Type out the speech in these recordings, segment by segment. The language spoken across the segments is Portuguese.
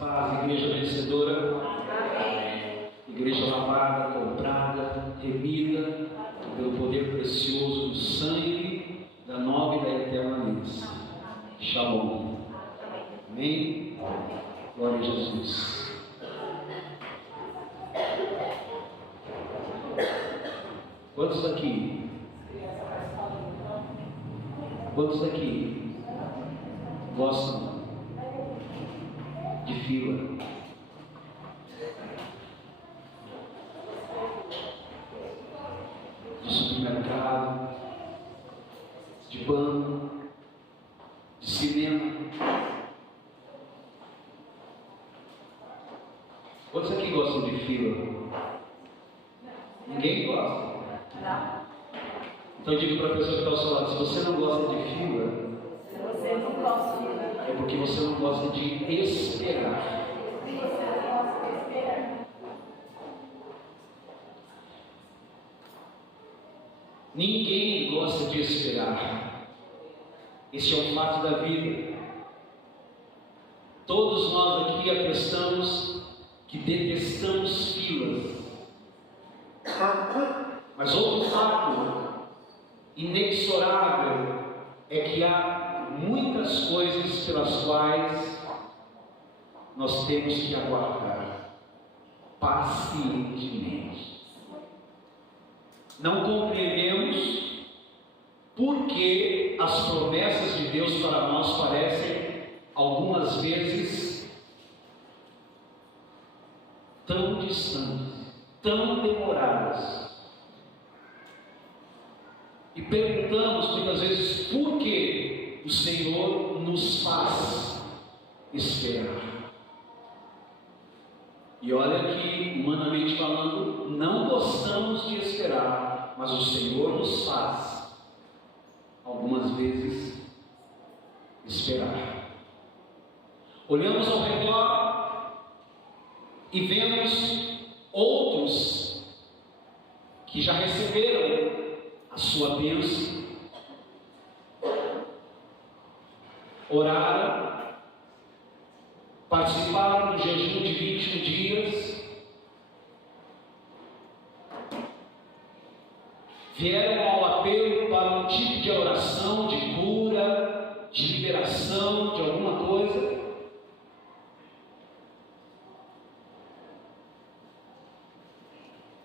paz, igreja vencedora. Amém. Igreja lavada, comprada, remida pelo poder precioso do sangue da nova e da eterna aliança. Shalom. Amém? Glória a Jesus. Quantos aqui? Quantos aqui gostam de fila? De supermercado, de banco, de cinema? Quantos aqui gostam de fila? Ninguém gosta? Não. Então diga para a pessoa que está ao seu lado: se você não gosta de fila, é porque você não gosta de esperar. Ninguém gosta de esperar. Esse é o fato da vida. Todos nós aqui atestamos que detestamos filas. Mas outro fato inexorável é que há muitas coisas pelas quais nós temos que aguardar pacientemente. Não compreendemos por que as promessas de Deus para nós parecem algumas vezes tão distantes, tão demoradas. E perguntamos muitas vezes por que o Senhor nos faz esperar. E olha que, humanamente falando, não gostamos de esperar, mas o Senhor nos faz, algumas vezes, esperar. Olhamos ao redor e vemos outros que já receberam a sua bênção, oraram, participaram do jejum de 21 dias, vieram ao apelo para um tipo de oração, de cura, de liberação, de alguma coisa.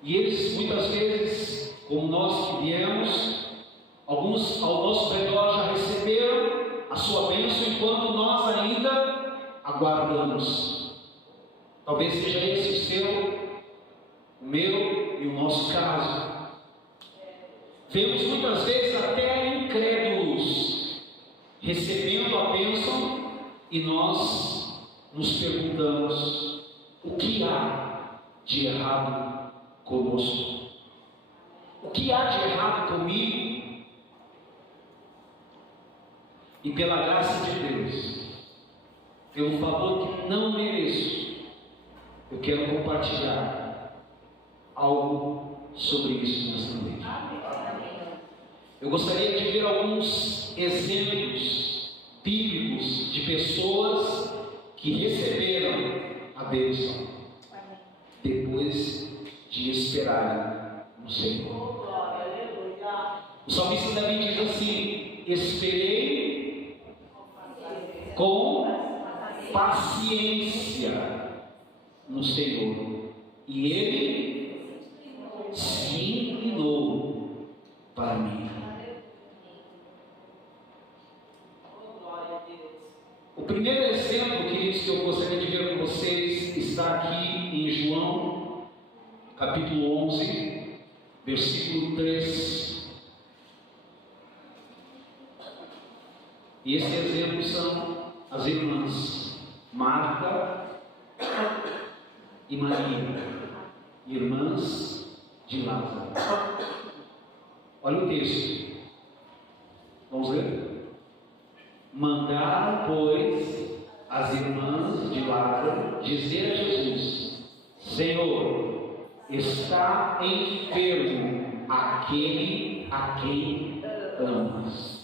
E eles muitas vezes, como nós que viemos, alguns ao nosso redor já receberam a sua bênção, enquanto nós ainda aguardamos. Talvez seja esse o seu, o meu e o nosso caso. Vemos muitas vezes até incrédulos recebendo a bênção e nós nos perguntamos: o que há de errado conosco? O que há de errado comigo? E pela graça de Deus, pelo favor que não mereço, eu quero compartilhar algo sobre isso nesta noite. Eu gostaria de ver alguns exemplos bíblicos de pessoas que receberam a bênção depois de esperarem no Senhor. O salmista Davi diz assim: esperei com paciência no Senhor, e Ele se inclinou para mim. O primeiro exemplo, queridos, que eu gostaria de ver com vocês está aqui em João, capítulo 11, versículo 3. E esse exemplo são as irmãs Marta e Maria, irmãs de Lázaro. Olha o texto, vamos ler? Mandaram, pois, as irmãs de Lázaro dizer a Jesus: Senhor, está enfermo aquele a quem amas.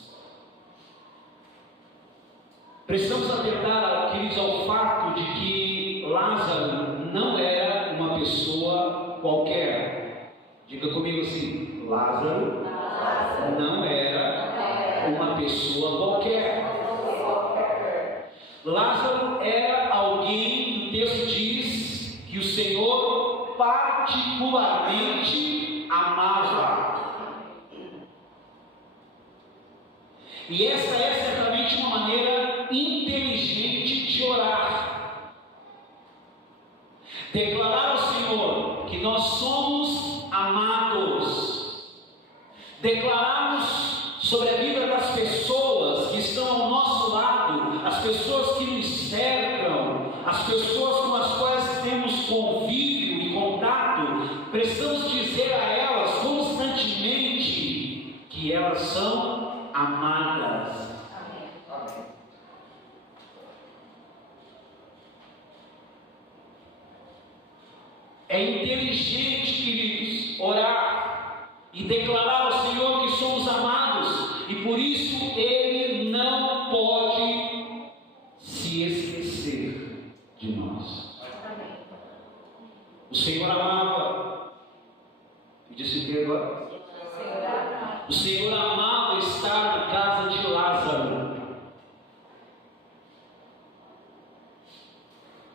Precisamos atentar, queridos, ao fato de que Lázaro não era uma pessoa qualquer. Diga comigo assim: Lázaro não era uma pessoa qualquer. Lázaro era alguém que o texto diz que o Senhor particularmente amava. E essa é certamente uma maneira inteligente de orar. Declarar ao Senhor que nós somos amados. Declararmos sobre a vida das pessoas que estão ao nosso lado, as pessoas que nos cercam, as pessoas com as quais temos convívio e contato. Precisamos dizer a elas constantemente que elas são amadas. Amém. É inteligente, queridos, orar e declarar ao Senhor que somos amados, e por isso Ele não pode se esquecer de nós. O Senhor amava. Eu disse o que agora? O Senhor amava estar na casa de Lázaro.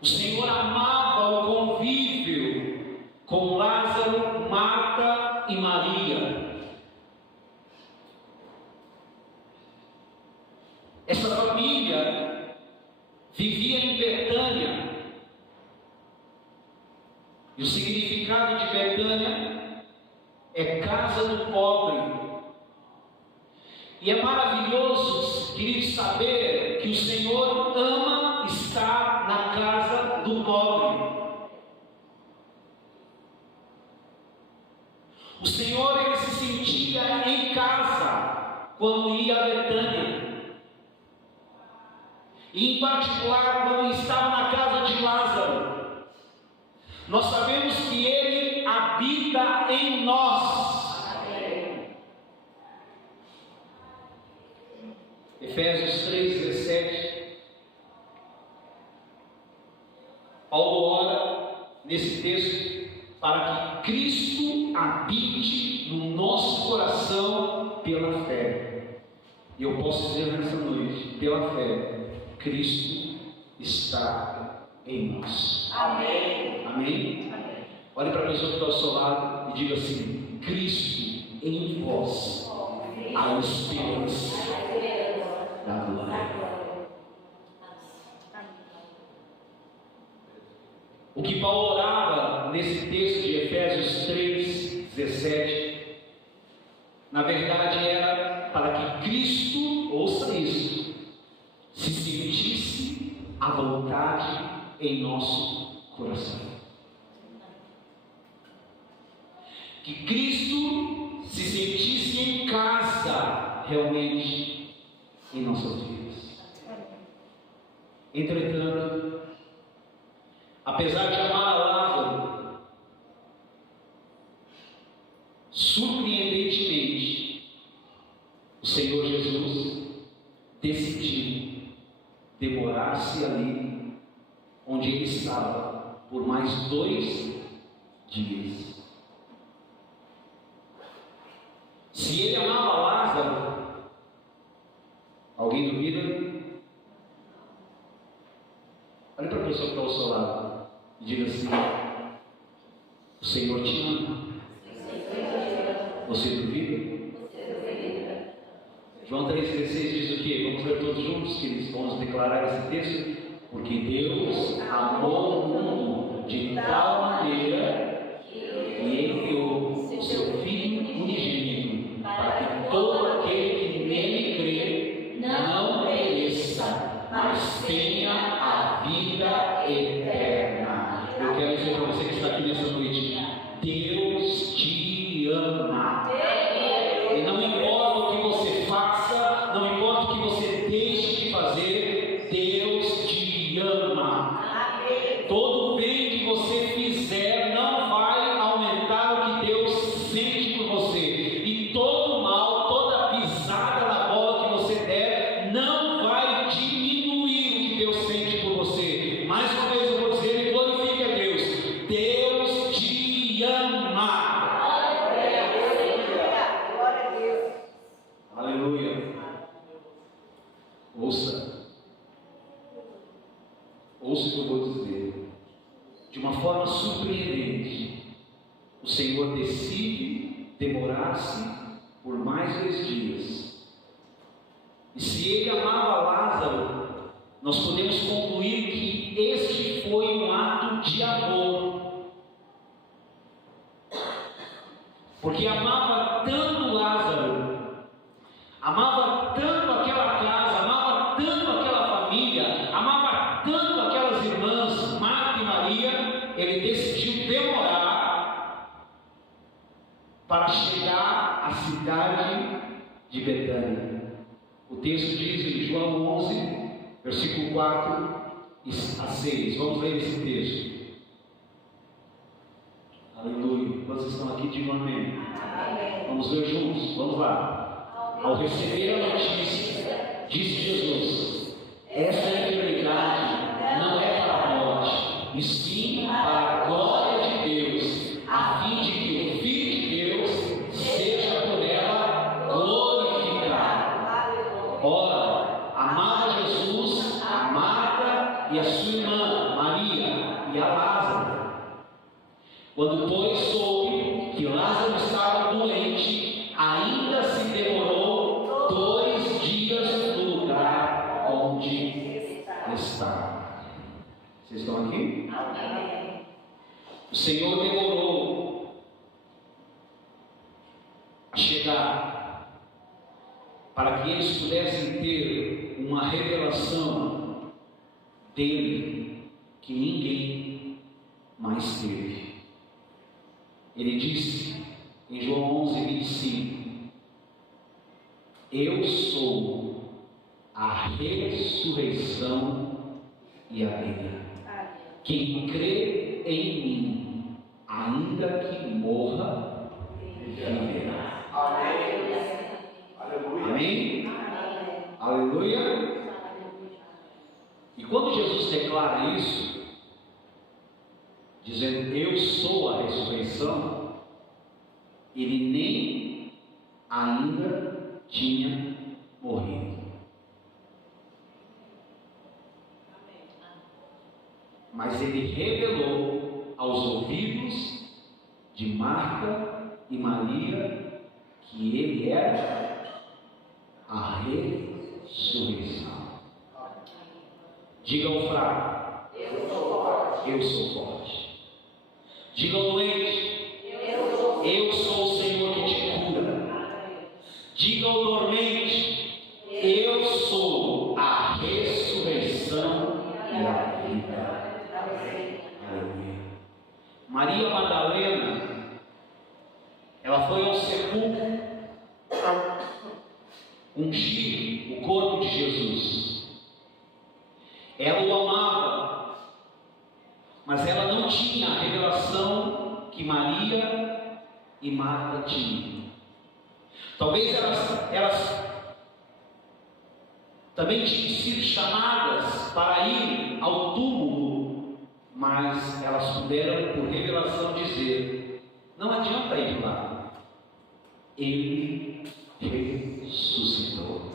O Senhor amava o convívio com Lázaro, Marta e Maria. Essa família vivia em Betânia. E o significado de Betânia é casa do pobre. E é maravilhoso, queridos, saber que o Senhor ama estar na casa do pobre. O Senhor, ele se sentia em casa quando ia a Betânia. E em particular quando estava na casa de Lázaro. Nós sabemos que Ele habita em nós. Efésios 3:17. Paulo ora nesse texto para que Cristo habite no nosso coração pela fé. E eu posso dizer nessa noite, pela fé, Cristo está em nós. Amém. Amém? Amém. Olhe para a pessoa que está ao seu lado e diga assim: Cristo em vós, a esperança da glória. O que Paulo orava nesse texto de Efésios 3:17, na verdade era para que Cristo, ouça isso, se sentisse à vontade em nosso coração. Que Cristo se sentisse em casa realmente em nossas vidas. Entretanto, apesar de amar a Lázaro, surpreendentemente, o Senhor Jesus decidiu demorar-se ali onde ele estava por mais 2 dias. Se ele amava Lázaro, alguém duvida? Olha para a pessoa que está ao seu lado e diga assim: o Senhor te ama. Você duvida? João 3,16 diz o quê? Vamos ler todos juntos, queridos. Vamos declarar esse texto. Porque Deus amou o mundo de tal maneira que enviou o seu Filho unigênito, para que todo aquele que nele crê não pereça, mas tenha a vida eterna. Eu quero dizer para você que está aqui nessa noite: Deus te ama. E não importa o que você faça, não importa o que você deixe de fazer, Deus te ama. Todo bem que você fizer não vai aumentar o que Deus sente por você. E todo mal, toda pisada na bola que você der, não vai diminuir o que Deus sente por você. Mais uma vez eu vou dizer e Ouça o que eu vou dizer. De uma forma surpreendente, o Senhor decide demorar-se por mais 3 dias. E se Ele amava Lázaro, nós podemos concluir que este foi um ato de amor, porque amava tanto Lázaro, amava tanto aquela casa, amava tanto aquela família, amava tanto aquelas irmãs, Marta e Maria, ele decidiu demorar para chegar à cidade de Betânia. O texto diz em João 11, versículo 4 a 6. Vamos ler esse texto. Aleluia. Quantos estão aqui? Digam amém. Vamos ler juntos. Vamos lá. Ao receber a notícia, disse Jesus: esta enfermidade não é para a morte, e sim para a glória de Deus, a fim de que o Filho de Deus seja por ela glorificado. Ora, amava Jesus a Marta e a sua irmã Maria e a Lázaro. Quando, pois, soube que Lázaro estava doente, ainda se demorou 2 dias no lugar onde estava. Vocês estão aqui? Amém. O Senhor demorou a chegar para que eles pudessem ter uma revelação dele que ninguém mais teve. Ele disse em João 11, 25: eu sou a ressurreição e a vida. Quem crê em mim, ainda que morra, viverá. Amém? Aleluia. E quando Jesus declara isso, dizendo eu sou a ressurreição, ele nem ainda tinha morrido. Mas ele revelou aos ouvidos de Marta e Maria que ele era a ressurreição. Diga ao fraco: eu sou forte. Eu sou forte. Diga ao doente: eu sou o Senhor que te cura. Diga ao dormente: eu sou a ressurreição e a vida. Aleluia. Maria Madalena, ela foi ao sepulcro ungir o corpo de Jesus. Ela o amava, mas ela não tinha a revelação que Maria e Marta tinham. Talvez elas também tinham sido chamadas para ir ao túmulo, mas elas puderam, por revelação, dizer: não adianta ir lá, ele ressuscitou.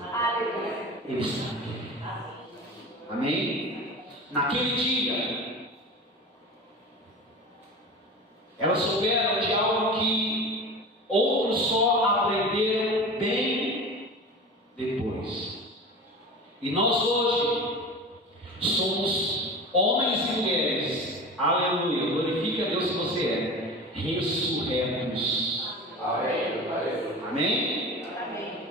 Ele está aqui. Amém? Naquele dia, elas souberam de algo que outros só aprenderam bem depois. E nós hoje somos homens e mulheres, aleluia, glorifique a Deus se você é, ressurretos. Amém? Amém?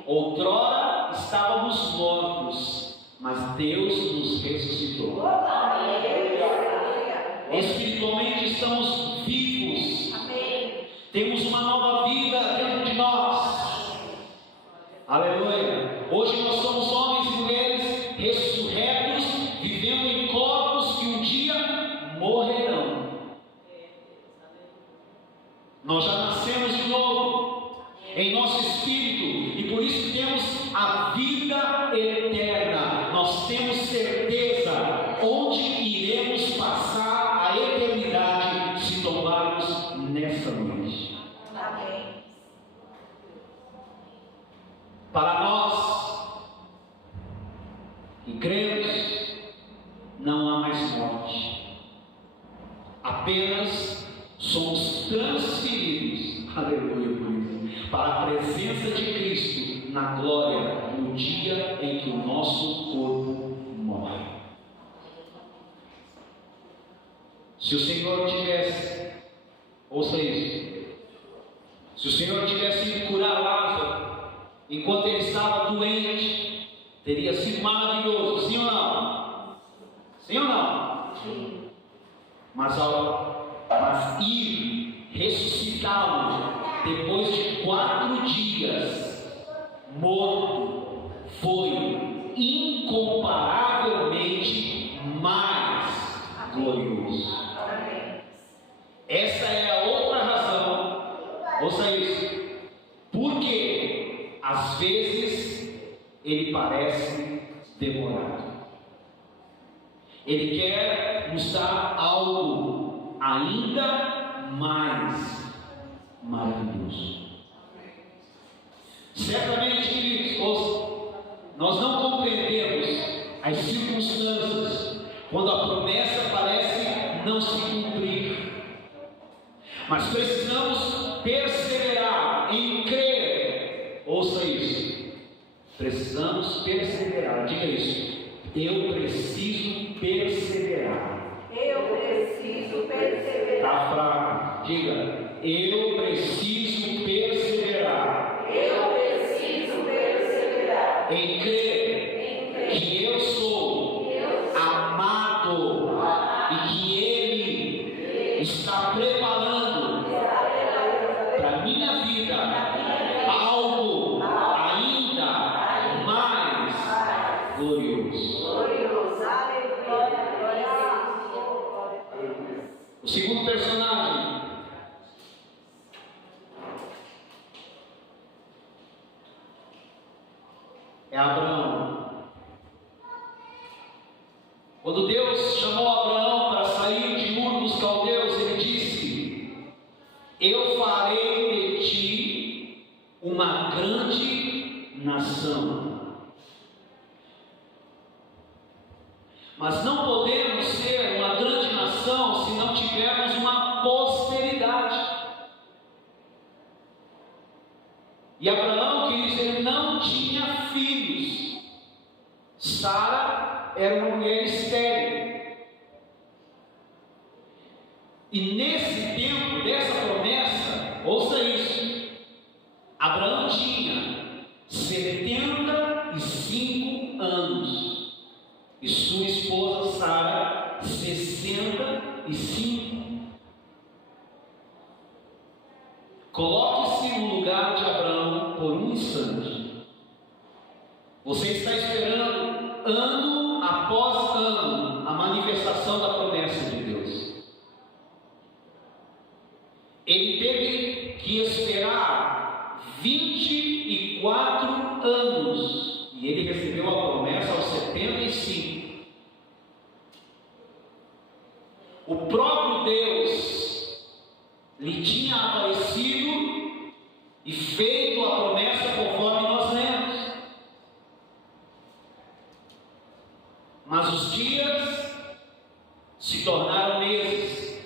Outrora estávamos mortos, mas Deus nos ressuscitou. Espiritualmente estamos vivos. Temos uma nova vida dentro de nós. Aleluia. Hoje nós somos homens e mulheres ressurretos, vivendo em corpos que um dia morrerão. Nós já nascemos de novo em nosso espírito, e por isso temos a vida eterna. Nós temos certeza onde iremos passar a eternidade se tomarmos nessa noite. Amém. Para nós que cremos, não não há mais morte. Apenas somos transferidos, aleluia, por isso, para a presença de Cristo na glória, no dia em que o nosso corpo morre. Se o Senhor tivesse, ouça isso, se o Senhor tivesse ido curar Lázaro enquanto ele estava doente, teria sido maravilhoso, sim ou não? Sim ou não? Sim. Mas ir ressuscitá-lo depois de 4 dias morto foi incomparavelmente mais glorioso. Essa é a outra razão, ouça isso, porque às vezes ele parece demorado. Ele quer nos dar algo ainda mais maravilhoso. Certamente, queridos, nós não compreendemos as circunstâncias quando a promessa parece não se cumprir, mas precisamos perseverar em crer. Ouça isso, precisamos perseverar. Diga isso: eu preciso perseverar. Eu preciso perseverar. Está fraco? Diga: eu preciso perseverar. Eu preciso perseverar. Em crer que eu sou amado e que Ele está preparando para a minha vida algo ainda mais glorioso. O segundo personagem é Abraão. Quando Deus chamou Abraão para sair de Ur dos Caldeus, Ele disse: eu farei de ti uma grande nação. Mas não podemos ser uma grande nação se não tivermos uma posteridade. E Abraão, queridos, ele não tinha filhos. Sara era uma mulher estéril. E nesse tempo dessa promessa, ouça isso, Abraão tinha 75 anos. E sua esposa Sara, 65. Coloque-se no lugar de Abraão por um instante. Você está esperando ano após ano a manifestação da promessa de Deus. Ele teve que esperar 24 anos e ele recebeu a promessa aos 75. O próprio Deus lhe tinha aparecido e feito a promessa conforme nós lemos. Mas os dias se tornaram meses,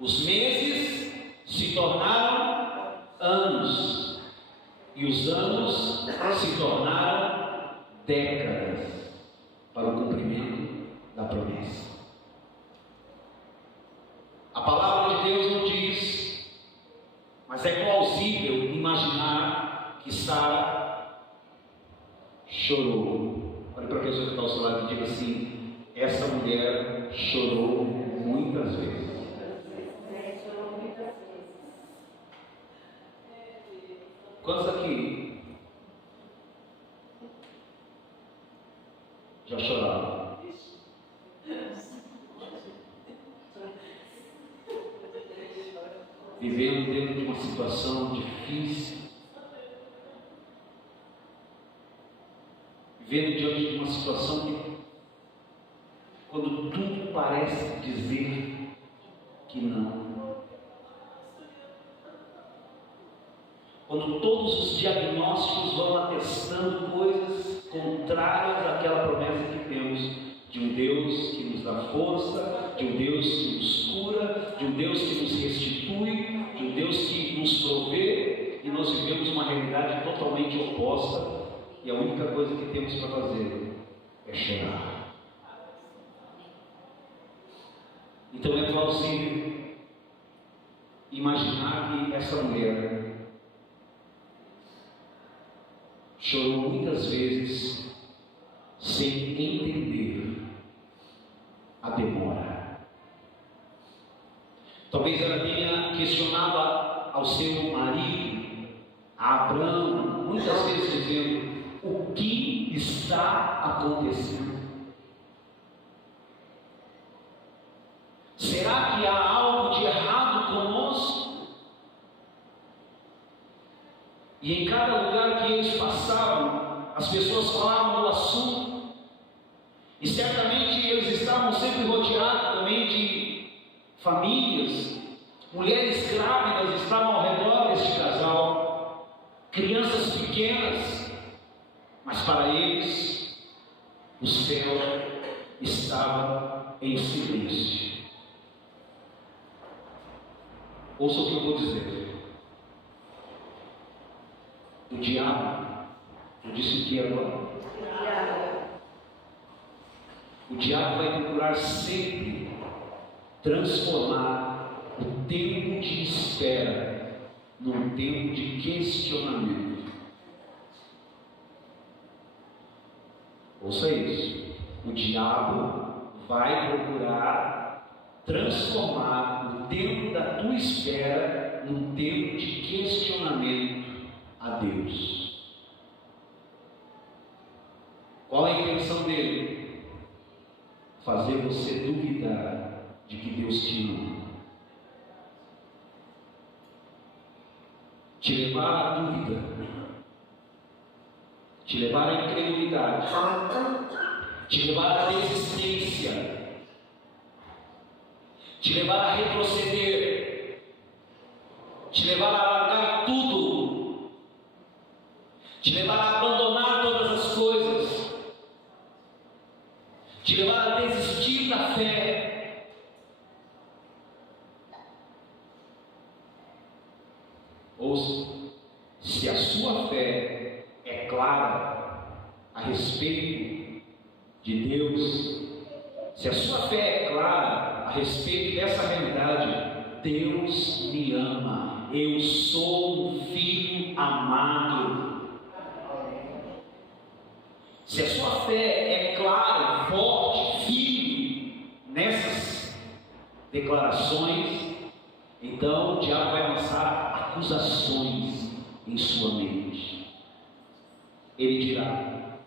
os meses se tornaram anos, e os anos se tornaram décadas para o cumprimento da promessa. A palavra de Deus não diz, mas é plausível imaginar que Sara chorou. Olha para a pessoa que está ao seu lado e diga assim: essa mulher chorou muitas vezes. Quantos aqui já choraram? Vivendo dentro de uma situação difícil, vivendo diante de uma situação que, quando tudo parece dizer que não, quando todos os diagnósticos vão atestando coisas contrárias àquela promessa que temos, de um Deus que nos dá força, de um Deus que nos cura, de um Deus que nos restitui, de um Deus que nos provê, e nós vivemos uma realidade totalmente oposta, e a única coisa que temos para fazer é chorar. Então é plausível imaginar que essa mulher chorou muitas vezes sem entender a demora. Talvez ela tenha questionado ao seu marido, a Abraão, muitas vezes dizendo: o que está acontecendo? Será que há algo de errado conosco? E em cada lugar que eles passavam, as pessoas falavam do assunto. E certamente eles estavam sempre rodeados também de famílias. Mulheres grávidas estavam ao redor deste casal, crianças pequenas. Mas para eles, o céu estava em silêncio. Ouça o que eu vou dizer. O diabo, eu disse o que agora? O diabo vai procurar sempre transformar o tempo de espera num tempo de questionamento. Ouça isso. O diabo vai procurar transformar o tempo da tua espera num tempo de questionamento a Deus. Qual é a intenção dele? Fazer você duvidar de que Deus te ama. Te levar à dúvida. Te levar à incredulidade. Te levar à desistência. Te levar a retroceder. Te levar a largar tudo. Te levar a abandonar todas as coisas. Te levar a desistir da fé. Ouça, se a sua fé é clara a respeito de Deus, se a sua fé é clara a respeito dessa realidade, Deus me ama, eu sou um filho amado. Se a sua fé é clara, forte, firme nessas declarações, então o diabo vai lançar acusações em sua mente. Ele dirá: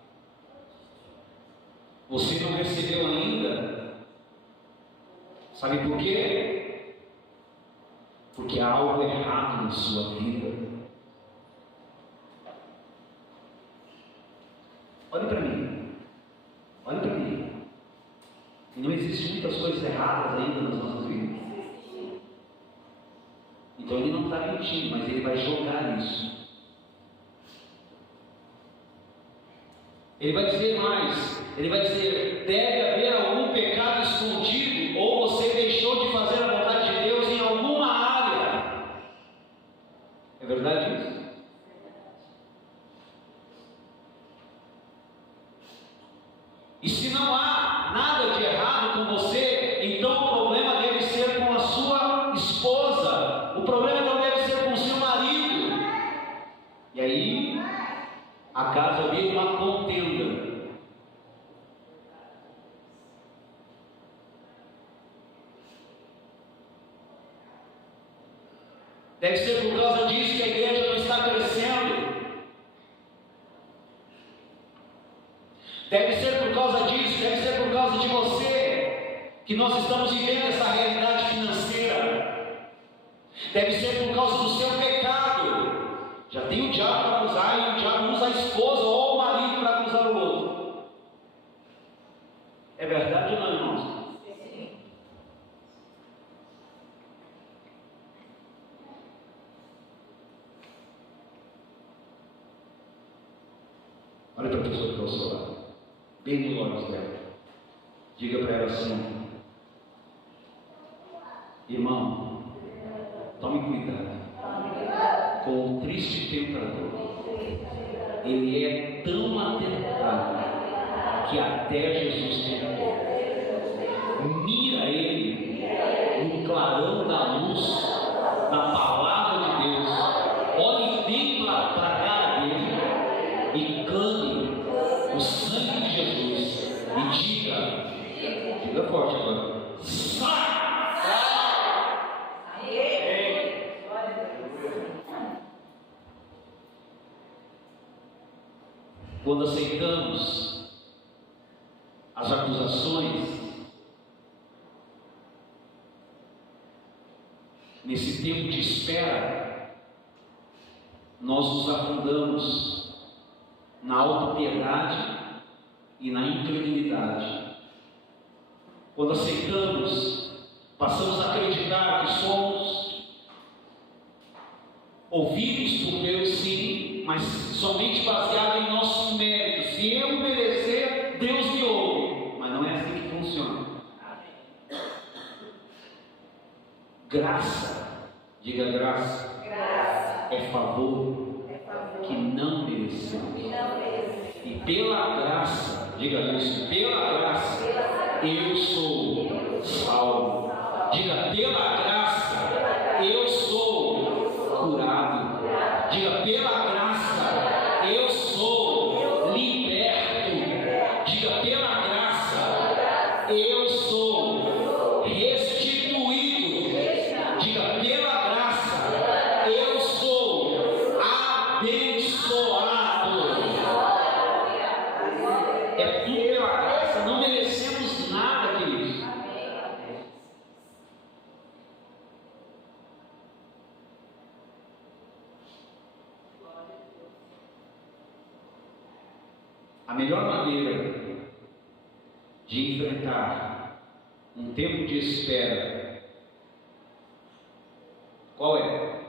você não recebeu ainda? Sabe por quê? Porque há algo errado na sua vida. Olhe para mim. Olhe para mim. Não existem muitas coisas erradas ainda nas nossas vidas. Então ele não está mentindo, mas ele vai jogar isso. Ele vai dizer mais. Ele vai dizer: deve haver algum pecado escondido, ou você deixou de fazer a vontade de Deus em alguma área. É verdade isso? E se não há nada de errado com você, então o problema deve ser com a sua esposa, o problema não deve ser com o seu marido. E aí a casa vira uma contenda. Deve ser por causa disso que a igreja não está crescendo. Deve ser por causa disso, deve ser por causa de você que nós estamos vivendo essa realidade financeira. Deve ser por causa do seu pecado. Já tem o diabo para acusar, e o diabo usa a esposa ou o marido para acusar o outro. É verdade ou não, irmãos? Olha para a pessoa que está ao seu lado, bem nos olhos dela. Diga para ela assim: irmão, tome cuidado com o triste tentador. Ele é tão atentado que até Jesus tentou. Mira ele no clarão da luz da palavra de Deus. Olhe bem para a cara dele e clame o sangue de Jesus e diga forte agora: sai! Quando aceitamos as acusações, nesse tempo de espera, nós nos afundamos na autopiedade e na incredulidade. Quando aceitamos, passamos a acreditar que somos ouvidos por Deus, sim, mas somente baseado em nossos méritos. Se eu merecer, Deus me ouve. Mas não é assim que funciona. Graça, diga graça, é favor que não merecemos. E pela graça, diga isso, pela graça eu sou salvo. Diga, pela graça eu sou curado. Diga, pela graça eu sou liberto. Diga, pela graça eu sou restituído. Diga, pela graça eu sou abençoado. É tudo pela graça, não merecemos nada, queridos. A melhor maneira de enfrentar um tempo de espera, qual é?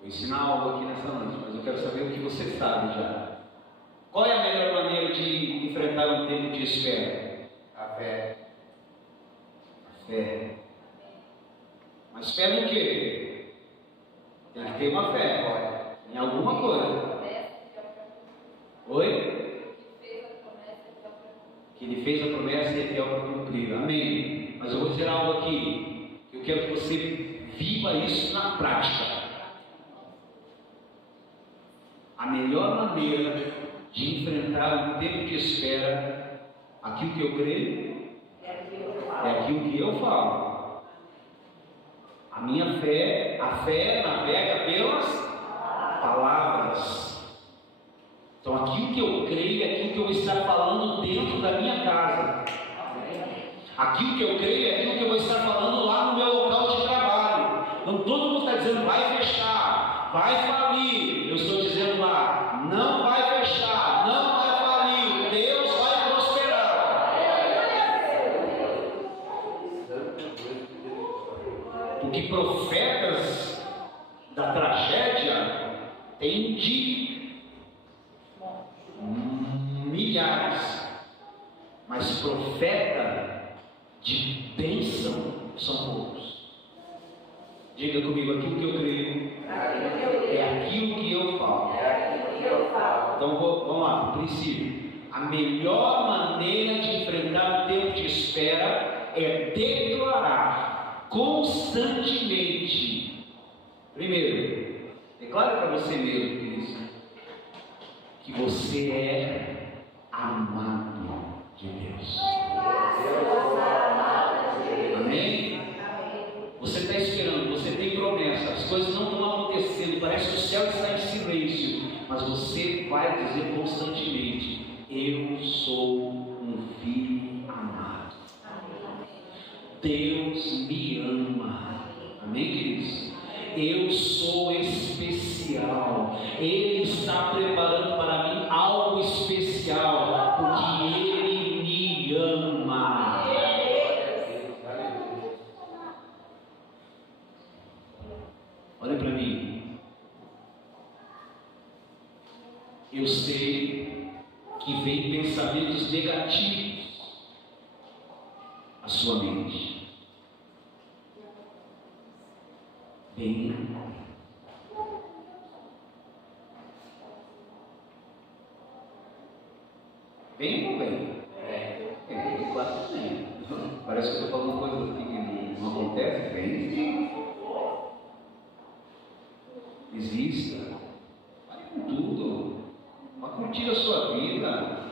Vou ensinar algo aqui nessa noite, mas eu quero saber o que você sabe já. Qual é a melhor maneira de enfrentar um tempo de espera? A fé. A fé. Mas fé no quê? Tem que ter uma fé em alguma coisa. Oi? Que ele fez a promessa e é fiel para cumprir. Amém. Mas eu vou dizer algo aqui, que eu quero que você viva isso na prática. A melhor maneira de enfrentar um tempo de espera, aquilo que eu creio, é aquilo que eu falo. A minha fé, a fé navega pelas palavras. Então aquilo que eu creio é aquilo que eu vou estar falando dentro da minha casa. Aquilo que eu creio é aquilo que eu vou estar falando lá no meu local de trabalho. Então todo mundo está dizendo, vai fechar, vai falir. Eu estou dizendo lá, não vai fechar, não vai falir, Deus vai prosperar. Porque profetas da tragédia tem de milhares, mas profeta de bênção são poucos. Diga comigo, aquilo que eu creio é aquilo que eu falo. Então vamos lá, no princípio. A melhor maneira de enfrentar o tempo de espera é declarar constantemente. Primeiro, declare para você mesmo, querido, que você é amado de Deus. Amém? Você está esperando, você tem promessa, as coisas não estão acontecendo, parece que o céu está em silêncio, mas você vai dizer constantemente: eu sou um filho amado. Deus me ama. Amém, queridos? Eu sou especial. Ele está preparando para mim algo especial, porque Ele me ama. Olha para mim. Eu sei pensamentos negativos à sua mente. Bem, bem ou bem? Claro que sim. Parece que eu estou falando coisas aqui que não acontecem. Bem, sim. Exista. Vai com tudo. Vai curtir a sua vida.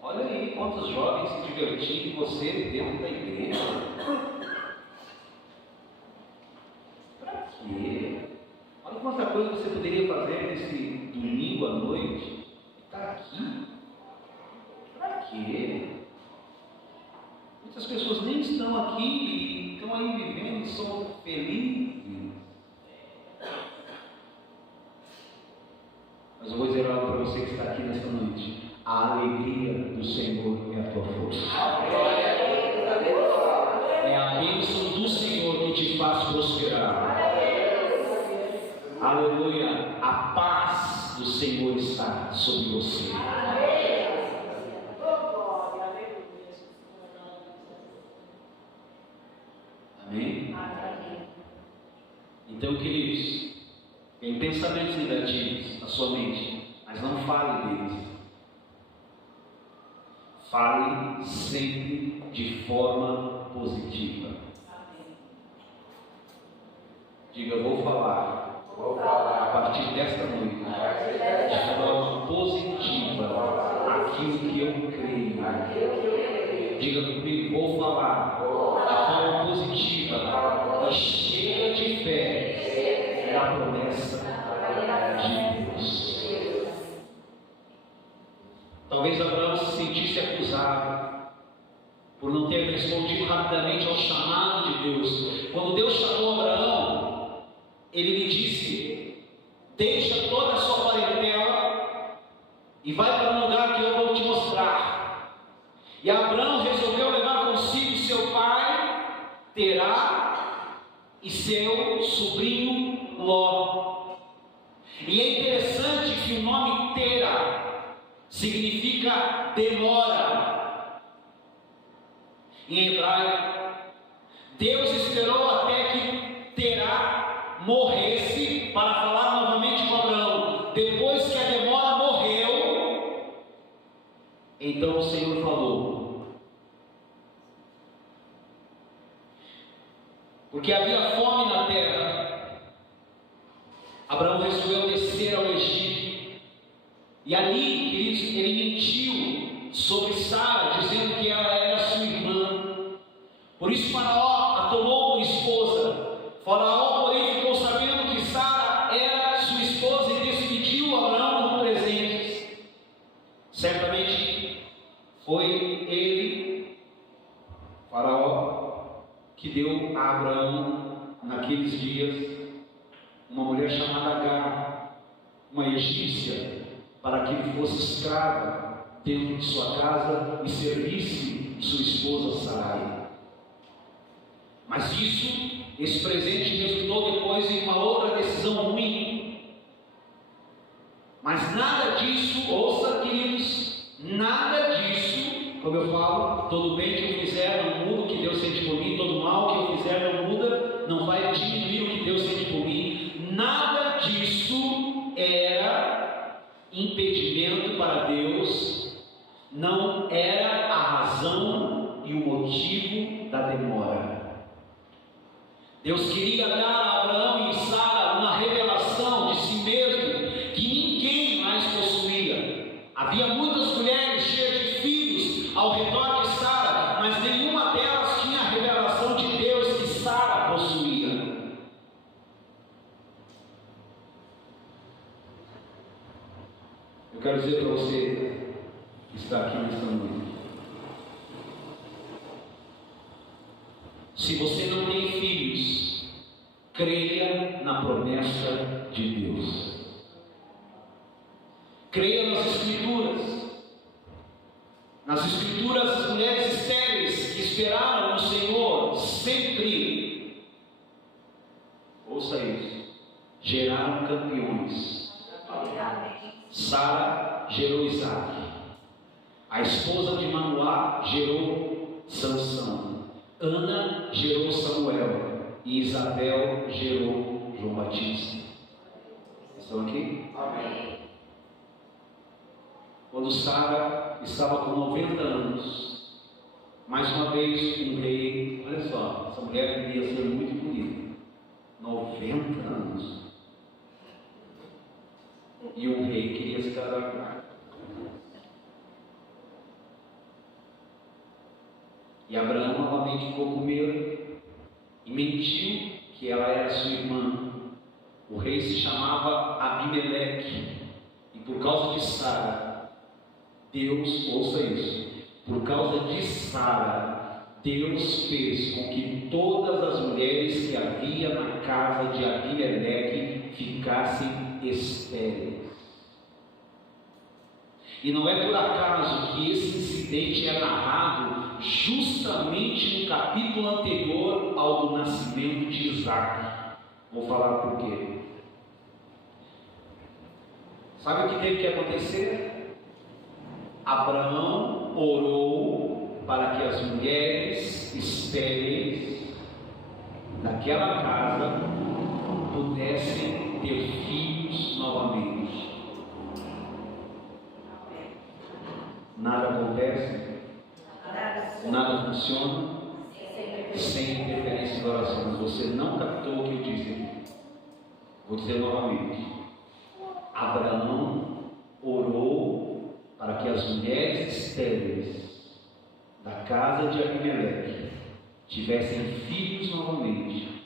Olha aí quantos jovens se divertindo e você dentro da igreja. Para quê? Olha quanta coisa você poderia fazer nesse domingo à noite. Está aqui. Para quê? Muitas pessoas nem estão aqui e estão aí vivendo e são felizes. Mas eu vou dizer algo para você que está aqui nesta noite. A alegria do Senhor é a tua força. É a bênção do Senhor que te faz prosperar. Aleluia. A paz do Senhor está sobre você. Amém? Então, queridos, tem pensamentos negativos na sua mente, mas não fale deles. Fale sempre de forma positiva. Diga, eu vou falar a partir desta noite de forma positiva aquilo que eu creio. Diga comigo, vou falar de forma positiva e cheia de fé na promessa de Deus. Talvez Abraão se sentisse acusado por não ter respondido rapidamente ao chamado de Deus. Quando Deus chamou Abraão, ele lhe disse: deixa toda a sua parentela e vai para um lugar que eu vou te mostrar. E Abraão resolveu levar consigo seu pai, Terá, e seu sobrinho Ló. E é interessante que o nome Terá significa demora. Em hebraico, Deus esperou até que Terá morresse para falar novamente com Abraão. Depois que a demora morreu, então o Senhor falou. Porque havia fome na terra, Abraão resolveu descer ao Egito. E ali, queridos, ele mentiu sobre Sara, dizendo que ela era sua irmã. Por isso Faraó a tomou por esposa. Faraó, porém, ficou sabendo que Sara era sua esposa e despediu Abraão com presentes. Certamente foi ele, Faraó, que deu a Abraão, naqueles dias, uma mulher chamada Agar, uma egípcia, para que ele fosse escravo dentro de sua casa e servisse sua esposa Sarai. Mas esse presente resultou depois em uma outra decisão ruim. Mas nada disso, ouça, queridos, nada disso, como eu falo, todo bem que eu fizer não muda o que Deus sente por mim, todo mal que eu fizer não muda, não vai diminuir o que Deus sente por mim. Nada disso era impedimento para Deus, não era a razão e o motivo da demora. Deus queria dar a Abraão e Sara uma revelação de si mesmo que ninguém mais possuía. Havia muitas mulheres cheias de filhos ao redor de Sara, mas nenhuma delas tinha a revelação de Deus que Sara possuía. Eu quero dizer para você que está aqui nesta noite: se você não tem filhos, creia na promessa de Deus. Creia nas Escrituras. Nas Escrituras, as mulheres estéreis que esperaram no Senhor sempre, ouça isso, geraram campeões. Sara gerou Isaac. A esposa de Manoá gerou Sansão. Ana gerou Samuel. E Isabel gerou João Batista. Estão aqui? Amém. Quando Sara estava com 90 anos, mais uma vez um rei, olha só, essa mulher devia ser muito bonita, 90 anos, e um rei queria se casar com ela. E Abraão novamente ficou com medo e mentiu que ela era sua irmã. O rei se chamava Abimeleque, e por causa de Sara, Deus, ouça isso, por causa de Sara, Deus fez com que todas as mulheres que havia na casa de Abimeleque ficassem estéreis. E não é por acaso que esse incidente é narrado justamente no capítulo anterior ao do nascimento de Isaac. Vou falar por quê. Sabe o que teve que acontecer? Abraão orou para que as mulheres estéreis daquela casa pudessem ter filhos novamente. Nada acontece, nada funciona sem interferência da oração. Mas você não captou o que eu disse aqui. Vou dizer novamente. Abraão orou para que as mulheres estéreis da casa de Abimeleque tivessem filhos novamente,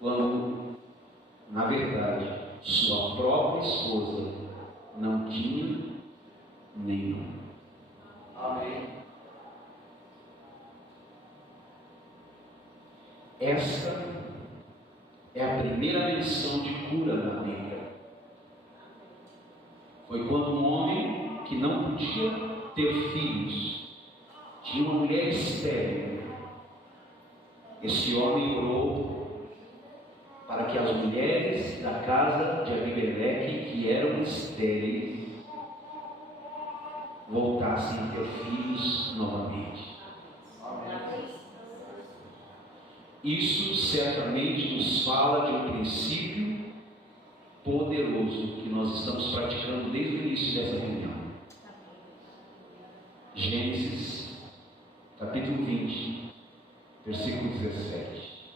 quando, na verdade, sua própria esposa não tinha nenhum. Amém. Esta é a primeira menção de cura na Bíblia. Foi quando um homem que não podia ter filhos tinha uma mulher estéril. Esse homem orou para que as mulheres da casa de Abimeleque, que eram estéreis, voltassem a ter filhos novamente. Isso certamente nos fala de um princípio poderoso que nós estamos praticando desde o início dessa reunião. Gênesis, capítulo 20, versículo 17.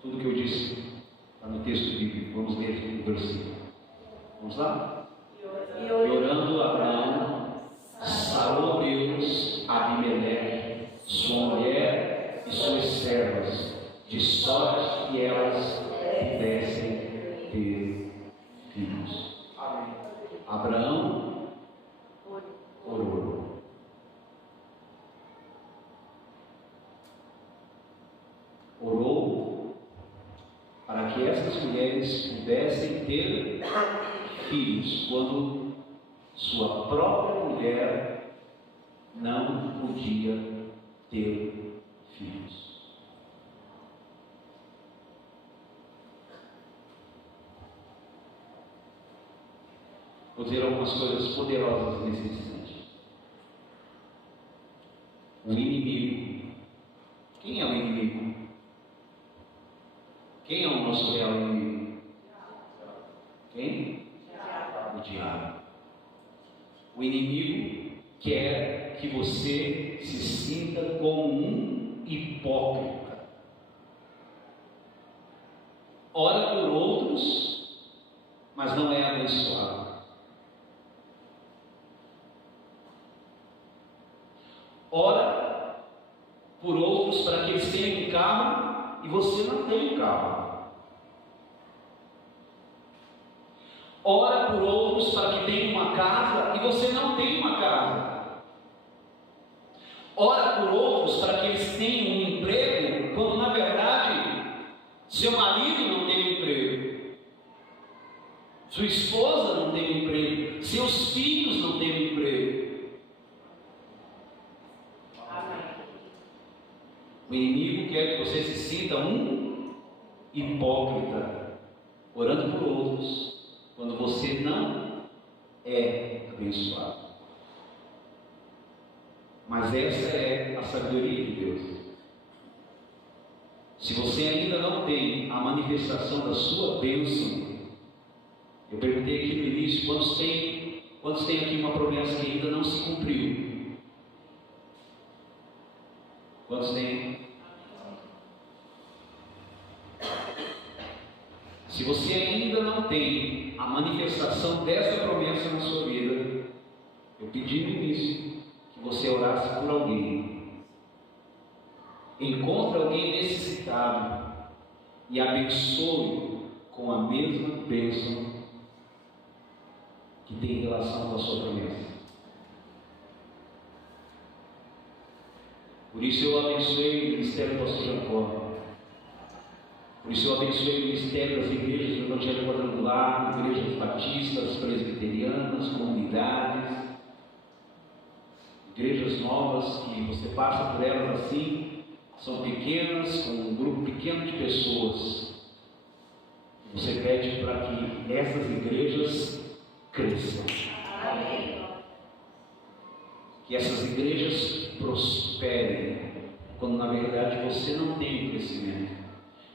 Tudo que eu disse está no texto bíblico. Vamos ler o versículo. Vamos lá? E orando Abraão, sarou a Deus Abimeleque, sua mulher e suas servas, de sorte que elas pudessem ter filhos. Abraão orou. Orou para que essas mulheres pudessem ter filhos, quando sua própria mulher não podia ter filhos. Vou dizer algumas coisas poderosas nesse instante. O inimigo. Quem é o inimigo? Quem é o nosso real inimigo? Quem? O diabo. O inimigo quer que você se sinta como um hipócrita. Ora por outros, mas não é abençoado. Ora por outros para que eles tenham um carro e você não tem um carro. Ora por outros para que tenham uma casa e você não tem uma casa. Ora por outros para que eles tenham um emprego, quando na verdade seu marido não tem um emprego, sua esposa não tem um emprego, seus filhos não têm um emprego. O inimigo quer que você se sinta um hipócrita, orando por outros, quando você não é abençoado. Mas essa é a sabedoria de Deus. Se você ainda não tem a manifestação da sua bênção, eu perguntei aqui no início, quantos tem aqui uma promessa que ainda não se cumpriu? Quantos tem? Se você ainda não tem a manifestação dessa promessa na sua vida, eu pedi no início que você orasse por alguém. Encontre alguém necessitado e abençoe com a mesma bênção que tem relação com a sua promessa. Por isso eu abençoei o ministério do pastor Jacó. Por isso eu abençoei o ministério das igrejas do Evangelho Quadrangular, igrejas batistas, presbiterianas, comunidades, igrejas novas que você passa por elas assim, são pequenas, com um grupo pequeno de pessoas. Você pede para que essas igrejas cresçam. Amém. Que essas igrejas prosperem, quando na verdade você não tem o crescimento,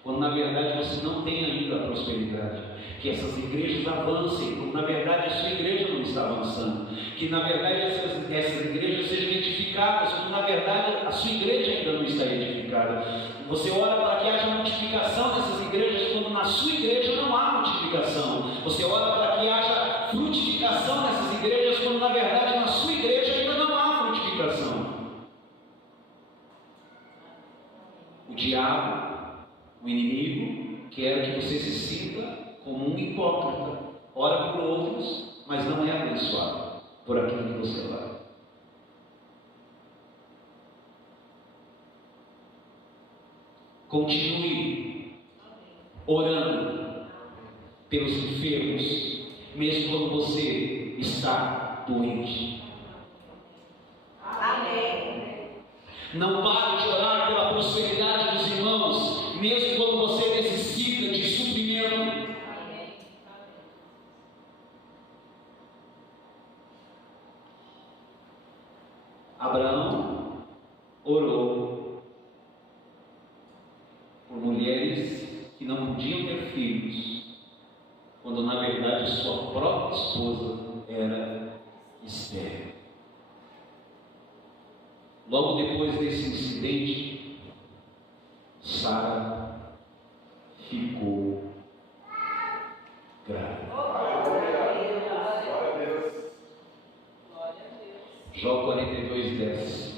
quando na verdade você não tem ainda a prosperidade. Que essas igrejas avancem, quando na verdade a sua igreja não está avançando. Que na verdade essas igrejas sejam edificadas, quando na verdade a sua igreja ainda não está edificada. Você ora para que haja multiplicação dessas igrejas, quando na sua igreja não há multiplicação. Você ora para que haja frutificação nessas igrejas, quando na verdade na sua igreja ainda não há frutificação. O diabo, o inimigo, quer que você se sinta como um hipócrita, ora por outros, mas não é abençoado por aquilo que você ora. Continue orando pelos enfermos, mesmo quando você está doente. Amém. Não pare de orar pela prosperidade dos irmãos, mesmo quando você necessita de suprimento. Abraão orou por mulheres que não podiam ter filhos, quando na verdade sua própria esposa era estéril. Logo depois desse incidente, Sara ficou grávida. Jó 42:10.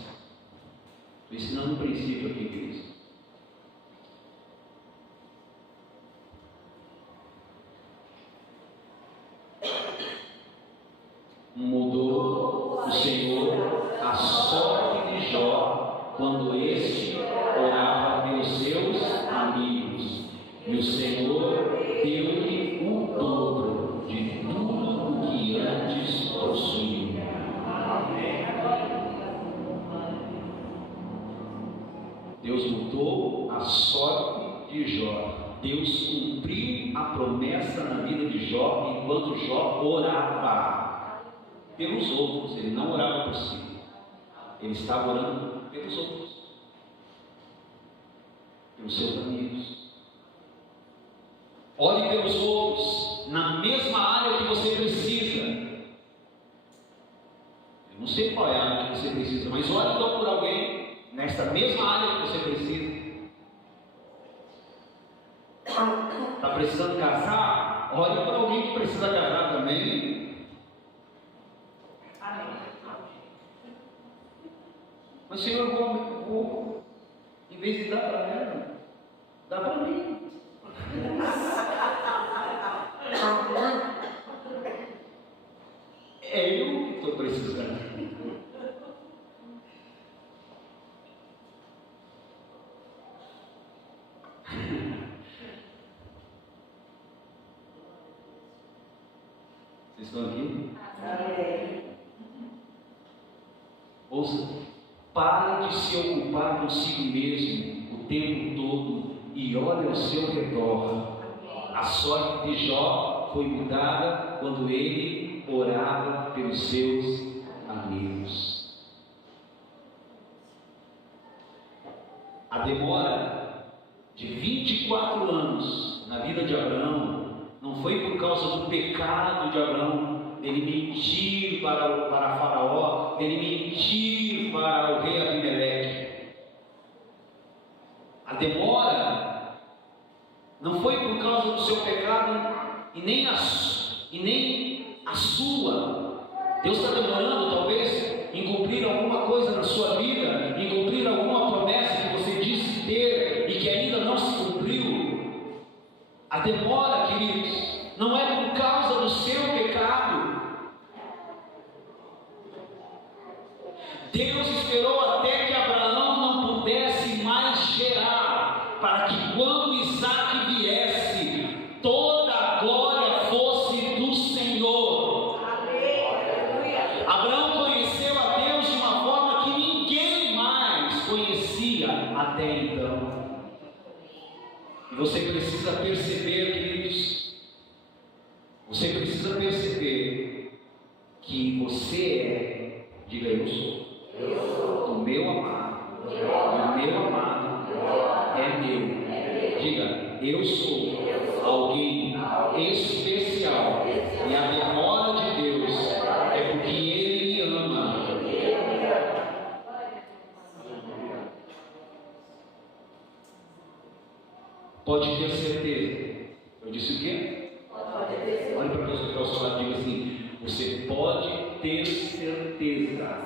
Estou ensinando um princípio aqui, Cristo. Mudou o Senhor a sorte de Jó quando este orava pelos seus amigos, e o Senhor deu-lhe o dobro de tudo o que antes possuía. Deus mudou a sorte de Jó. Deus cumpriu a promessa na vida de Jó enquanto Jó orava pelos outros. Ele não orava por si, ele estava orando pelos outros, pelos seus amigos. Ore pelos outros na mesma área que você precisa. Eu não sei qual é a área que você precisa, mas ore então por alguém nesta mesma área que você precisa. Está precisando casar? Ore por alguém que precisa casar também. Amém. Mas Senhor, eu vou, em vez de dar para ela, dá para mim. É eu que estou precisando. Vocês estão aqui? Amém. Ouça, pare de se ocupar consigo mesmo o tempo todo e olhe ao seu redor. A sorte de Jó foi mudada quando ele orava pelos seus amigos. A demora de 24 anos na vida de Abraão não foi por causa do pecado de Abraão, dele mentir para Faraó, dele mentir para o rei Abimeleque. A demora não foi por causa do seu pecado e nem a sua. Deus está demorando talvez em cumprir alguma coisa na sua vida, em cumprir alguma promessa que você disse ter e que ainda não se cumpriu. A demora, queridos, não é por causa do seu pecado. Deus esperou até que Abraão não pudesse mais gerar, para que quando Isaac viesse, toda a glória fosse do Senhor. Abraão conheceu a Deus de uma forma que ninguém mais conhecia até então. E você precisa perceber, queridos, você precisa perceber que você diga eu sou, o meu amado, o meu amado é meu. Diga, eu sou alguém especial, e a demora de Deus é porque Ele me ama. Pode ter certeza. Eu disse o quê? Olha para a pessoa que está ao seu lado e diga assim: você pode ter certeza.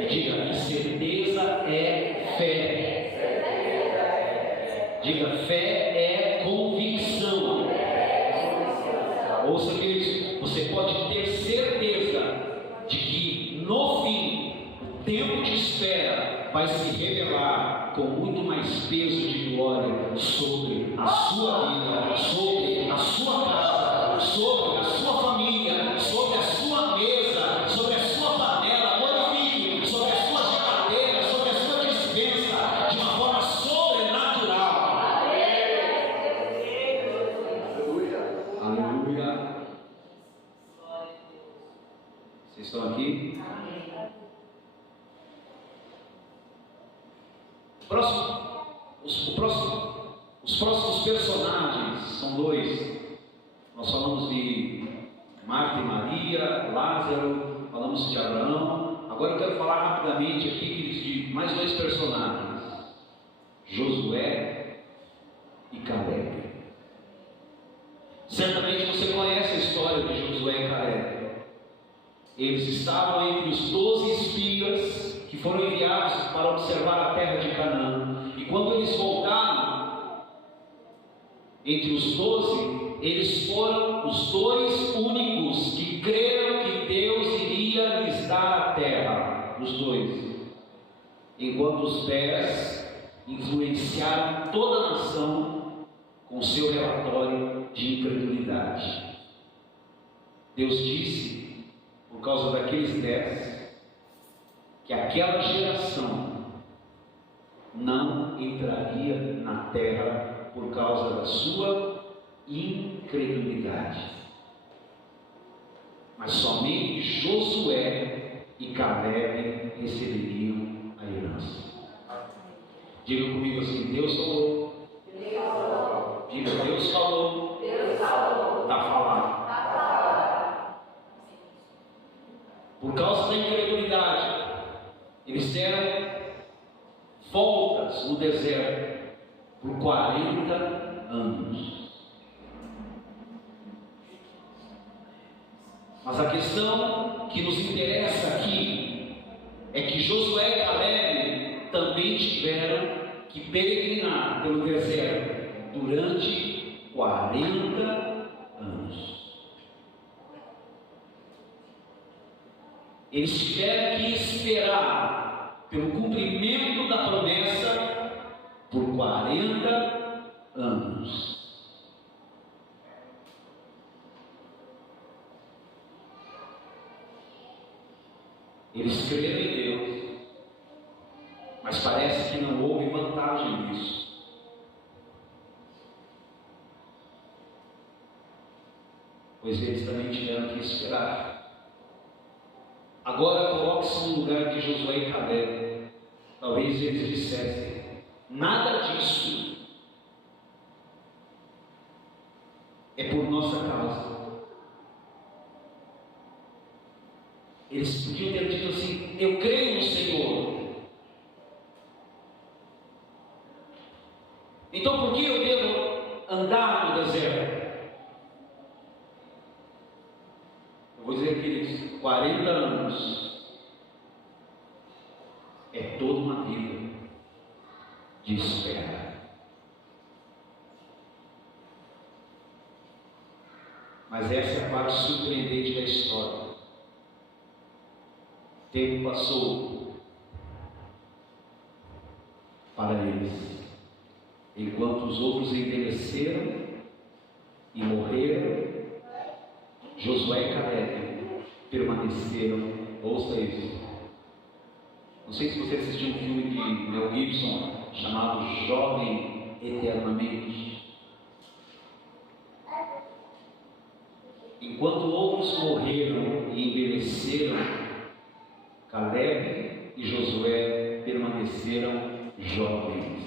E diga que certeza é fé. Diga, fé é convicção. Ouça, queridos, você pode ter certeza de que no fim, o tempo de espera vai se revelar com muito mais peso de glória sobre a sua vida, sobre a sua casa, sobre a sua família, sobre a sua mesa, sobre a sua panela, glorifique, sobre a sua geladeira, sobre a sua despensa, de uma forma sobrenatural. Aleluia. Vocês estão aqui? Os próximos personagens são dois. Nós falamos de Marta e Maria, Lázaro, falamos de Abraão. Agora eu quero falar rapidamente aqui de mais dois personagens: Josué e Caleb. Certamente você conhece a história de Josué e Caleb. Eles estavam entre os 12 espias que foram enviados para observar a terra de Canaã. E quando eles voltaram, entre os 12, eles foram os dois únicos que creram que Deus iria lhes dar a terra. Os dois. Enquanto os 10 influenciaram toda a nação com seu relatório de incredulidade. Deus disse, por causa daqueles 10, que aquela geração não entraria na terra por causa da sua incredulidade. Mas somente Josué e Caleb receberiam a herança. Diga comigo assim: Deus falou. Diga, Deus falou. Está falado. Por causa da incredulidade, eles deram voltas no deserto por 40 anos. Mas a questão que nos interessa aqui é que Josué e Caleb também tiveram que peregrinar pelo deserto durante 40 anos. Eles tiveram que esperar pelo cumprimento da promessa por 40 anos. Eles creram em Deus, mas parece que não houve vantagem nisso. pois eles também tiveram que esperar. Agora coloque-se no lugar de Josué e Caleb. Talvez eles dissessem: nada disso é por nossa causa. Eles podiam ter dito assim: eu creio no Senhor, então por que eu devo andar no deserto? Eu vou dizer, queridos, 40 anos é toda uma vida de espera. Mas essa é a parte surpreendente da história. O tempo passou para eles, enquanto os outros envelheceram e morreram. Josué e Caleb permaneceram. Ouça isso. Não sei se você assistiu um filme de Mel Gibson chamado Jovem Eternamente. Enquanto outros morreram e envelheceram, Caleb e Josué permaneceram jovens.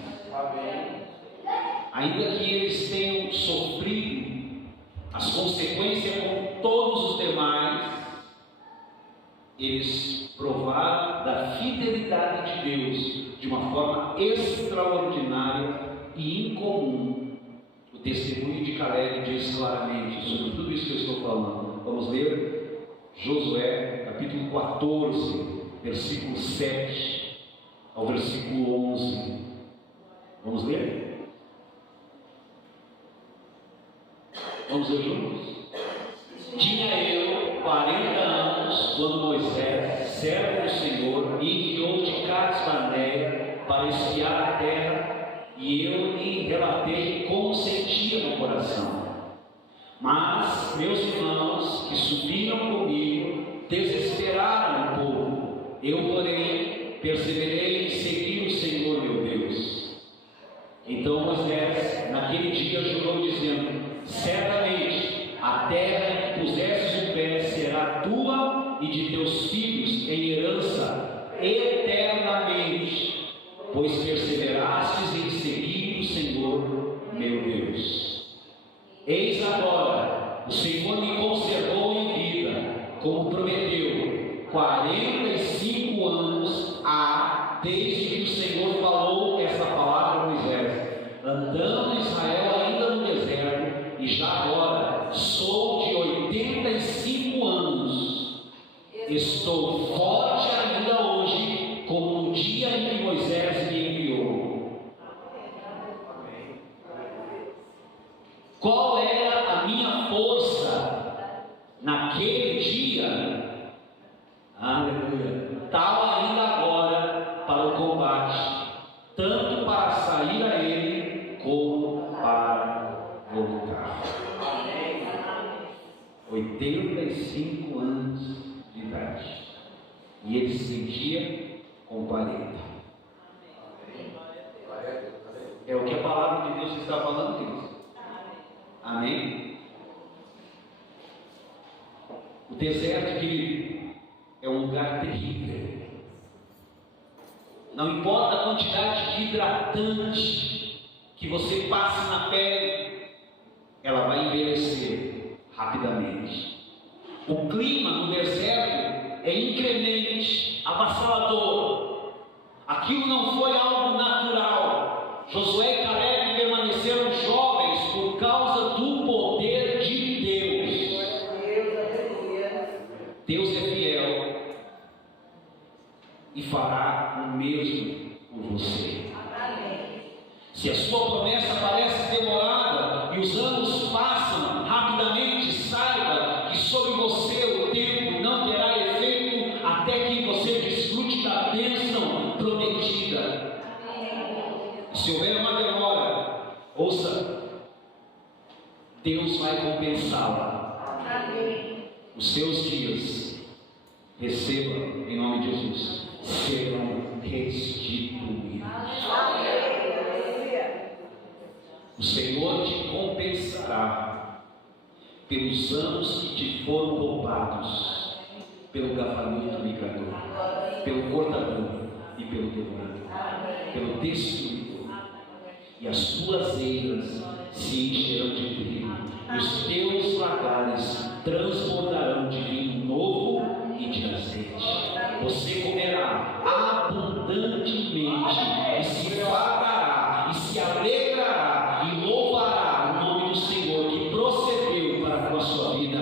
Ainda que eles tenham sofrido as consequências com todos os demais, eles provaram da fidelidade de Deus de uma forma extraordinária e incomum. O testemunho de Caleb diz claramente sobre tudo isso que eu estou falando. Vamos ler Josué capítulo 14, versículo 7 ao versículo 11. Vamos ler? Vamos ler juntos? Tinha eu 40 anos quando Moisés, servo do Senhor, me enviou de Cades Barneia para espiar a terra, e eu lhe relatei como sentia no coração. Mas meus irmãos que subiram comigo desesperaram o povo. Eu, porém, perseverei em seguir o Senhor meu Deus. Então Moisés naquele dia jurou, dizendo: certamente a terra em que pusestes o pé será tua e de teus filhos em herança eternamente, pois perseverastes em seguir o Senhor meu Deus. Eis agora, o Senhor me conservou em vida, como prometeu. 45 anos há desde que o Senhor falou essa palavra a Moisés, andando Israel ainda no deserto, e já agora sou de 85 anos. Estou forte ainda hoje, como no dia em que Moisés me enviou. Qual era a minha força naquele dia? Aleluia. Tal ainda agora para o combate, tanto para sair a ele como para voltar. 85 anos de idade, e ele se sentia com 40. É o que a palavra de Deus está falando, queridos. Amém? O deserto, querido, é um lugar terrível. Não importa a quantidade de hidratante que você passe na pele, ela vai envelhecer rapidamente. O clima no deserto é inclemente, avassalador. Aquilo não foi algo natural. Josué e Caleb permaneceram jovens por causa do poder de Deus. Deus é fiel e fará o mesmo por você. Se a sua promessa parece demorada e os anos passam rapidamente, saiba que sobre você o tempo não terá efeito até que você desfrute da bênção prometida. Se houver uma demora, ouça, Deus vai compensá-la. Os seus dias, receba em nome de Jesus, serão restituídos. O Senhor te compensará pelos anos que te foram roubados, pelo gafanhoto migrador, pelo cortador e pelo devorador, pelo destruidor. E as tuas eiras se encherão de trigo, e os teus lagares transbordarão de vinho novo e de azeite. Você comerá abundantemente e se fartará e se alegrará e louvará o nome do Senhor que procedeu para com a sua vida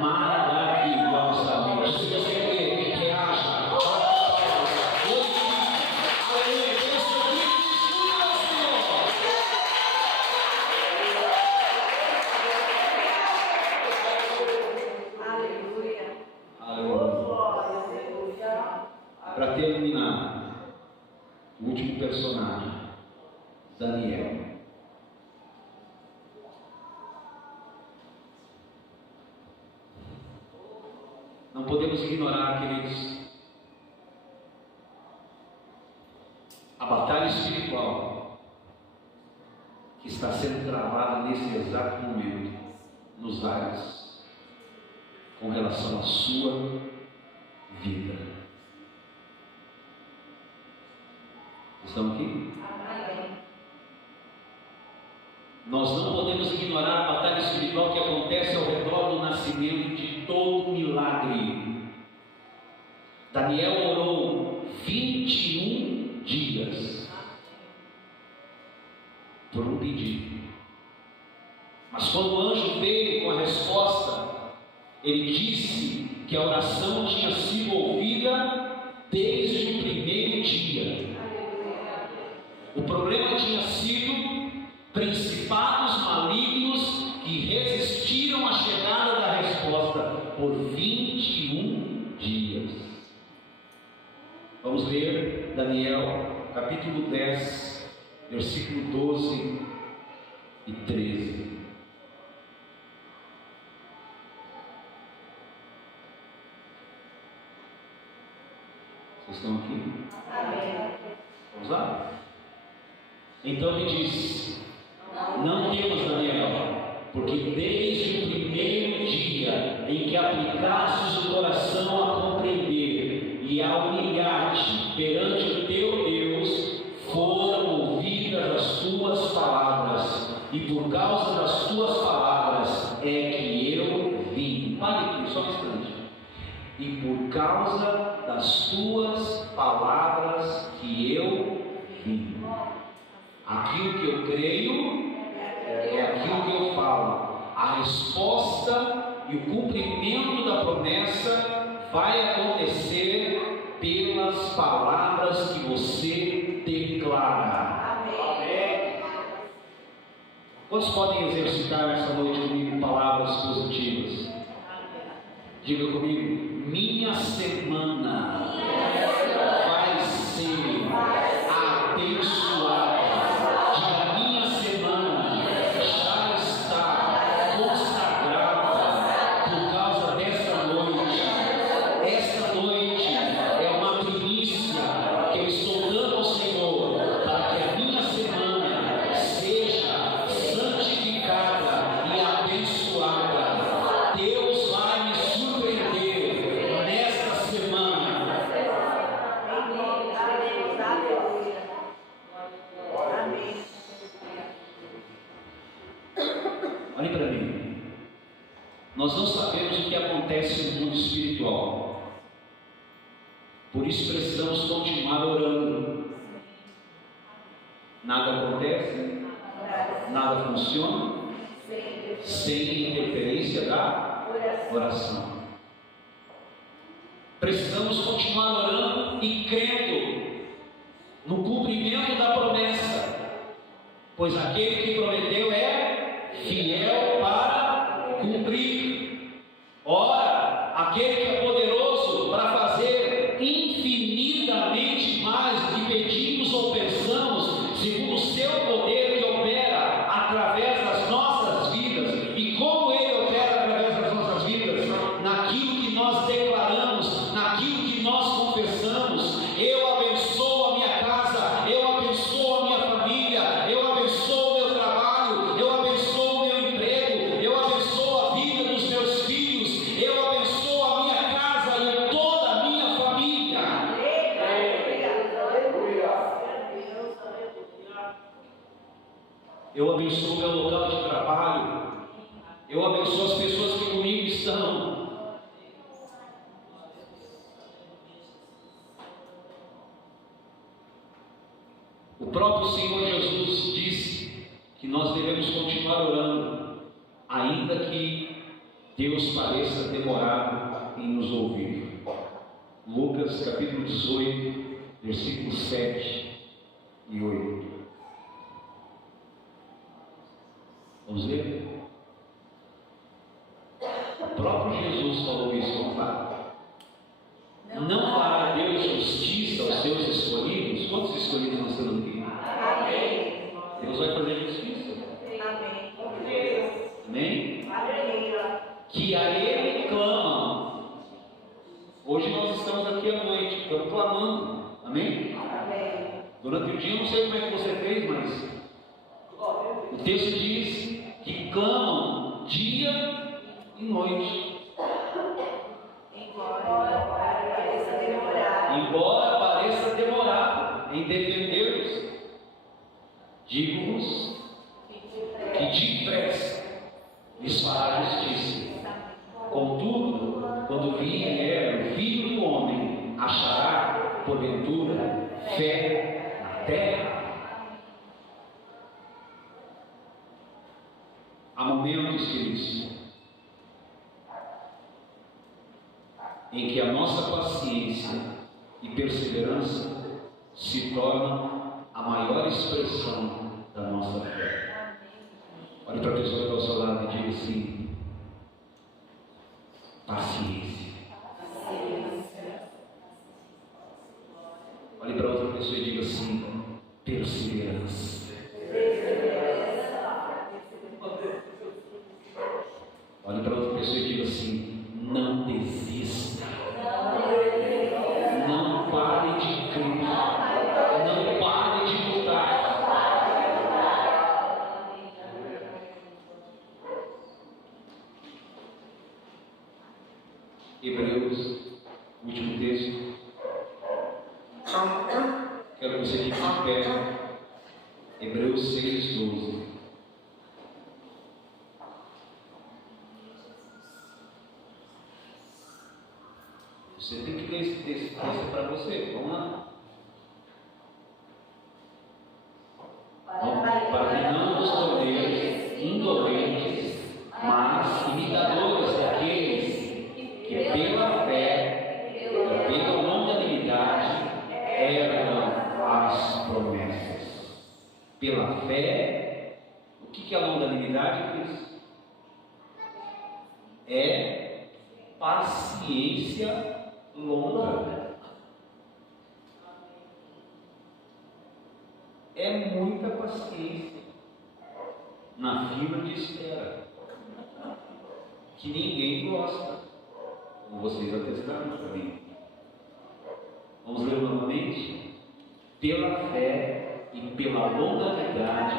maravilhosamente. Se você quer, reaja. Aleluia. Deus seu Filho escuta ao Senhor. Aleluia. Aleluia. Aleluia. Para terminar, o último personagem, Daniel. Não podemos ignorar, queridos, a batalha espiritual que está sendo travada nesse exato momento nos ares com relação à sua vida. Estão aqui? Amém. Nós não podemos ignorar a batalha espiritual que acontece ao redor do nascimento de todo milagre. Daniel orou 21 dias por um pedido. Mas quando o anjo veio com a resposta, ele disse que a oração tinha sido ouvida desde o primeiro dia. O problema tinha sido principados malignos que resistiram à chegada da resposta por 21 dias. Vamos ler Daniel, capítulo 10, versículo 12 e 13. Vocês estão aqui? Amém. Vamos lá? Então ele disse: não temos, Daniel, porque desde o primeiro dia em que aplicastes o coração a compreender e a humilhar-te perante o teu Deus, foram ouvidas as tuas palavras, e por causa das tuas palavras é que eu vim. Pare aqui, só um instante. E por causa das tuas palavras que eu vim. Aquilo que eu creio é aquilo que eu falo. A resposta e o cumprimento da promessa vai acontecer pelas palavras que você declara. Amém. Quantos podem exercitar essa noite comigo palavras positivas? Diga comigo: minha semana vai ser abençoada. Diga: minha semana já está consagrada por causa desta noite. Esta noite é uma primícia que eu estou dando ao Senhor para que a minha semana seja santificada e abençoada. Deus vai me surpreender nesta semana. Olhe para mim. Nós não sabemos o que acontece no mundo espiritual. Por isso precisamos continuar orando. Nada acontece, nada funciona sem interferência da oração. Precisamos continuar orando e crendo no cumprimento da promessa, pois aquele que prometeu é fiel para cumprir. Ora, aquele que é poderoso para fazer infinitamente mais do que pedimos ou pensamos, segundo o seu poder que opera através das nossas vidas. E como ele opera através das nossas vidas? Naquilo que nós declaramos, naquilo que nós confessamos. Eu abençoo a minha casa, eu abençoo a minha família, eu abençoo o meu trabalho, eu abençoo o meu emprego, Eu abençoo meu local de trabalho. Eu abençoo as pessoas que comigo estão. O próprio Senhor Jesus disse que nós devemos continuar orando, ainda que Deus pareça demorado em nos ouvir. Lucas capítulo 18, versículos 7 e 8. Vamos ver? O próprio Jesus falou isso, vamos lá. Não fará Deus justiça aos seus escolhidos? Quantos escolhidos nós temos aqui? Amém. Deus vai fazer justiça. Amém. Amém? Que a Ele clamam. Hoje nós estamos aqui à noite, estamos clamando. Amém? Amém. Durante o dia, não sei como é que você fez, mas o texto diz que clamam dia e noite. Embora pareça demorado em defendê-los, digo-vos que depressa lhes fará justiça. Contudo, quando vier o Filho do Homem, achará, porventura, fé na terra? Há momentos, queridos, em que a nossa paciência e perseverança se tornam a maior expressão da nossa fé. Olhe para a pessoa que está ao seu lado e diga assim: paciência. Olhe para outra pessoa e diga assim: perseverança. Olhe para outra pessoa e diga assim: não desista. Não pare de crer. Não pare de lutar. Hebreus, último texto. Quero que você fique de pé. Hebreus 6:12. Você tem que ler esse texto para você. Vamos lá. Para que não nos tornemos indolentes, mas imitadores daqueles que pela fé e pela longanimidade herdam as promessas. Pela fé, o que é a longanimidade, Cristo? É paciência longa. É muita paciência na fila de espera, que ninguém gosta, como vocês atestaram para mim. Vamos ler novamente? Pela fé e pela longanimidade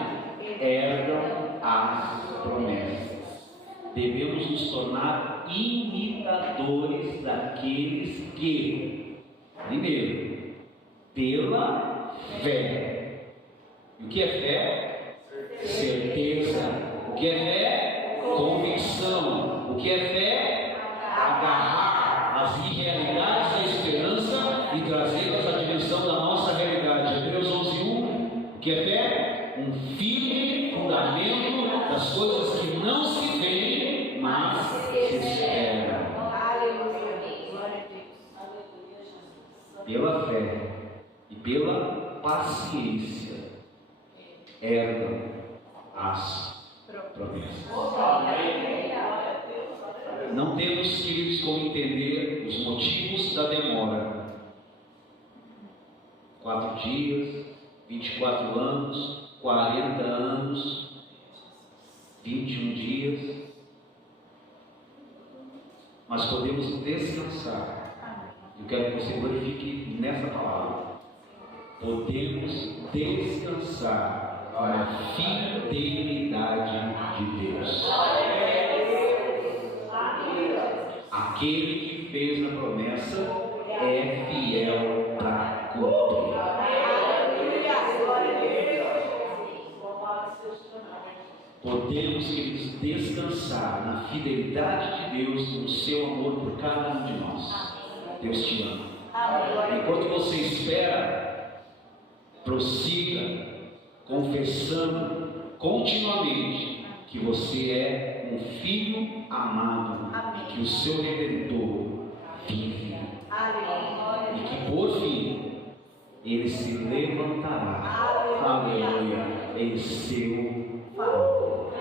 herdam as promessas. Devemos nos tornar imitadores daqueles que, primeiro, pela fé. E o que é fé? Certeza. O que é fé? Convicção. O que é fé? Agarrar as irrealidades da esperança e trazê-las à dimensão da nossa realidade. Hebreus 11:1. O que é fé? Um firme fundamento das coisas que não se veem, mas se esperam. Pela fé e pela paciência herdam as promessas. Não temos, queridos, como entender os motivos da demora. 4 dias, 24 anos, 40 anos, 21 dias. Mas podemos descansar. Eu quero que você glorifique nessa palavra. Podemos descansar na fidelidade de Deus. Aquele que fez a promessa é fiel para cumprir. podemos, queridos, descansar na fidelidade de Deus, no seu amor por cada um de nós. Deus te ama. Enquanto você espera, prossiga confessando continuamente que você é um filho amado, que o seu Redentor vive e que por fim ele se levantará, aleluia, em seu favor.